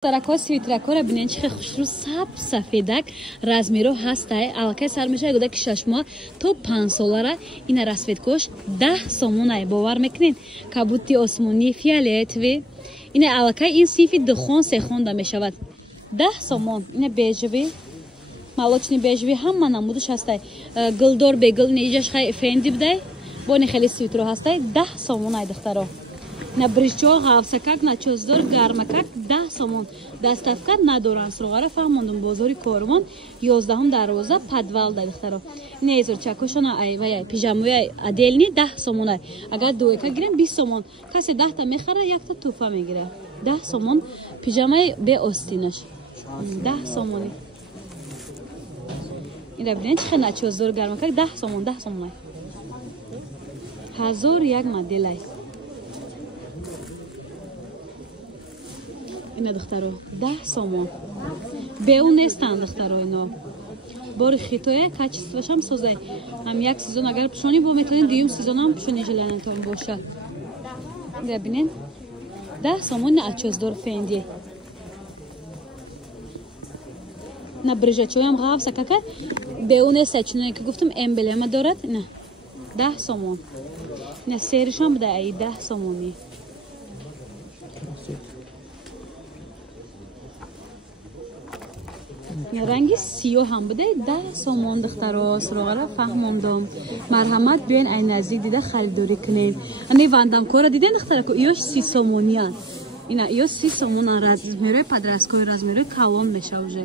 Тарако свитракора бинен чихе хушру саб сафедак размеро ҳастай алакай сар мешавад гӯдаки 6 моҳ то 5 солара ина расветкош 10 сомонай бовар мекунед кабути осмонӣ фиолетови ина алакай ин синфи духон сехонда мешавад 10 сомон ина бежави молочный бежави ҳама намудаш ҳастай гулдор бегул ина иҷаш хай фенди бдай бони хели свитро ҳастай 10 сомонай духтаро на бричо гавсакак на чоздор гармакак 10 сомон даставка надоран сроғара фаҳмондум бозори Кормон 11 дарвоза подвал дадихтаро незор чакошона ай вай пижамои аделни 10 сомонай агар дуэка гирем 20 сомон касе 10 та мехара якта туфа мегира 10 сомон пижамаи бе остинаш 10 сомони ина бинен чихе на чоздор гармакак 10 сомон 10 сомонай 1001 моделай ина духтаро 10 сомон беу нестан духтаро ино бори хитоя качествошам созай ам як сезон агар пушони бо методин дуюм сезонам пушони жиланатон бошад ина бинен 10 сомон на ачоздор фенди на брижачоям гавса кака беу неста чуноне ки гуфтам эмблема дорад ина 10 сомон ина серишам буда ай 10 сомони ранги сиё ҳам будай 10 сомон духтаро сроғара фаҳмондум марҳамат биёин ай наздик дида харидорӣ кунем ане вандамкора диден духтарако иёш 30 сомониян ина иё 30 сомонан размерои подрасткои размерои калон меша уже